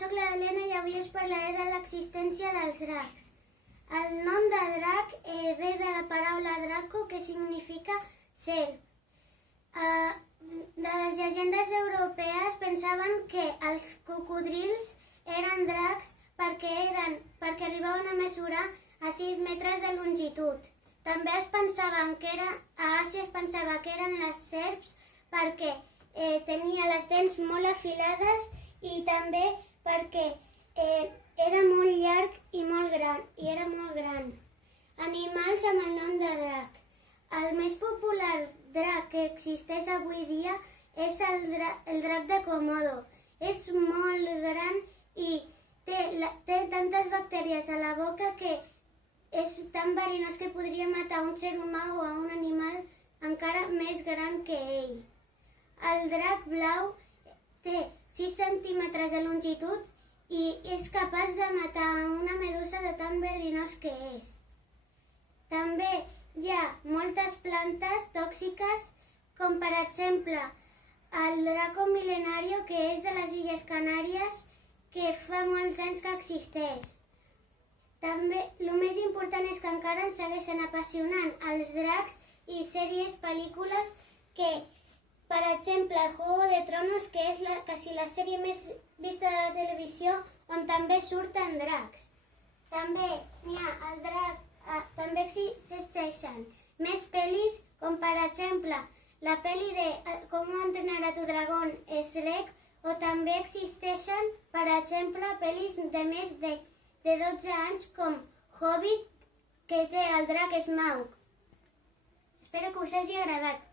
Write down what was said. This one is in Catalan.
sóc l'Helena i avui us parlaré de l'existència dels dracs. El nom de drac ve de la paraula draco, que significa serp. De les llegendes europees pensaven que els cocodrils eren dracs perquè arribaven a mesurar a 6 metres de longitud. També a Àsia es pensava que eren les serps perquè tenia les dents molt afilades i també perquè era molt llarg i era molt gran. Animals amb el nom de drac. El més popular drac que existeix avui dia és el drac de Komodo. És molt gran i té tantes bactèries a la boca que és tan verinós que podria matar un ser humà o a un animal encara més gran que ell. El drac blau té 6 centímetres de longitud i és capaç de matar una medusa de tan verinós que és. També hi ha moltes plantes tòxiques, com per exemple el Draco Milenario, que és de les Illes Canàries, que fa molts anys que existeix. També, el més important és que encara ens segueixen apassionant els dracs i sèries, pel·lícules que, per exemple, el Juego de Tronos, que és quasi la sèrie més vista de la televisió, on també surten dracs. També també existeixen més pel·lis, com per exemple la pel·li de Com entrenar a tu dragón Shrek, o també existeixen, per exemple, pel·lis de més de 12 anys com Hobbit, que té el drac Smaug. Espero que us hagi agradat.